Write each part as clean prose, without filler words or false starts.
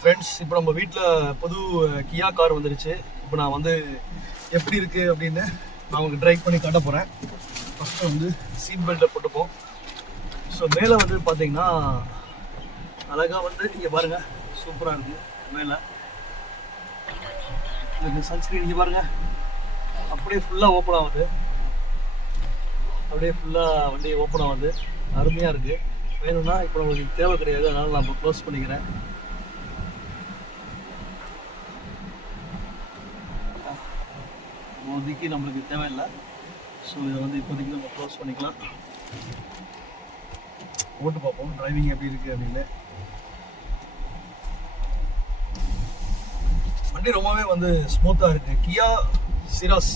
Friends, இப்போ நம்ம வீட்டில் புது கியா கார் வந்துருச்சு. இப்போ நான் வந்து எப்படி இருக்குது அப்படின்னு நான் உங்களுக்கு ட்ரைவ் பண்ணி காட்ட போகிறேன். ஃபஸ்ட்டு வந்து சீட் பெல்ட்டை போட்டுப்போம். ஸோ மேலே வந்து பார்த்தீங்கன்னா அழகாக வந்து இங்கே பாருங்கள், சூப்பராக இருக்குது. மேலே சன்ஸ்க்ரீன் இங்கே பாருங்கள், அப்படியே ஃபுல்லாக ஓப்பன் ஆகுது. அப்படியே ஃபுல்லாக வண்டி ஓப்பன் ஆகுது, அருமையாக இருக்குது. வேணும்னா இப்போ நம்மளுக்கு தேவை கிடையாது, அதனால் நான் க்ளோஸ் பண்ணிக்கிறேன். இப்போதைக்கு நம்மளுக்கு தேவையில்லை. ஸோ இதை வந்து இப்போதைக்கு நம்ம க்ளோஸ் பண்ணிக்கலாம். ஓட்டு பார்ப்போம் டிரைவிங் எப்படி இருக்குது அப்படின்னு. வண்டி ரொம்பவே வந்து ஸ்மூத்தாக இருக்குது. கியா சிராஸ்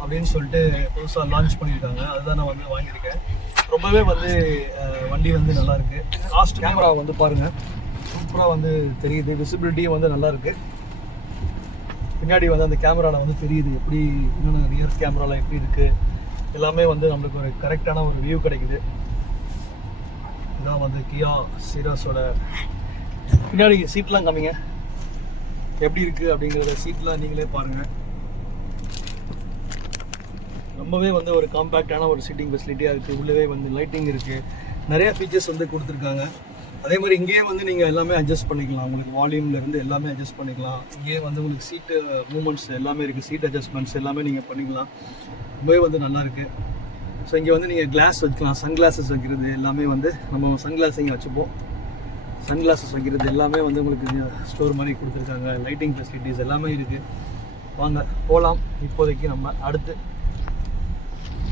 அப்படின்னு சொல்லிட்டு புதுசாக லான்ச் பண்ணியிருக்காங்க. அதுதான் நான் வந்து வாங்கியிருக்கேன். ரொம்பவே வந்து வண்டி வந்து நல்லாயிருக்கு. காஸ்ட் கேமரா வந்து பாருங்கள், சூப்பராக வந்து தெரியுது. விசிபிலிட்டியும் வந்து நல்லாயிருக்கு. பின்னாடி வந்து அந்த கேமராவில் வந்து தெரியுது எப்படி, இன்னொன்று ரியர் கேமராவில் எப்படி இருக்குது, எல்லாமே வந்து நம்மளுக்கு ஒரு கரெக்டான ஒரு வியூ கிடைக்குது. இதுதான் வந்து கியா சிராஸோட பின்னாடி சீட்லாம் காமிங்க எப்படி இருக்குது அப்படிங்கிறத. சீட்லாம் நீங்களே பாருங்கள். ரொம்பவே வந்து ஒரு காம்பேக்டான ஒரு சீட்டிங் ஃபெசிலிட்டியாக இருக்குது. உள்ளவே வந்து லைட்டிங் இருக்குது, நிறையா ஃபீச்சர்ஸ் வந்து கொடுத்துருக்காங்க. அதே மாதிரி இங்கேயே வந்து நீங்கள் எல்லாமே அட்ஜஸ்ட் பண்ணிக்கலாம். உங்களுக்கு வால்யூம்லேருந்து எல்லாமே அட்ஜஸ்ட் பண்ணிக்கலாம். இங்கேயே வந்து உங்களுக்கு சீட்டு மூமெண்ட்ஸ் எல்லாமே இருக்குது. சீட் அட்ஜஸ்ட்மெண்ட்ஸ் எல்லாமே நீங்கள் பண்ணிக்கலாம். ரொம்பவே வந்து நல்லாயிருக்கு. ஸோ இங்கே வந்து நீங்கள் கிளாஸ் வச்சுக்கலாம், சன்கிளாஸஸ் வைக்கிறது எல்லாமே வந்து நம்ம சன்கிளாஸ் இங்கே வச்சுப்போம். சன்கிளாஸஸ் வைக்கிறது எல்லாமே வந்து உங்களுக்கு ஸ்டோர் மாதிரி கொடுத்துருக்காங்க. லைட்டிங் ஃபெசிலிட்டிஸ் எல்லாமே இருக்குது. வாங்க போகலாம். இப்போதைக்கு நம்ம அடுத்து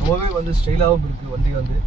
ரொம்பவே வந்து ஸ்டைலாகவும் இருக்குது வண்டி வந்து.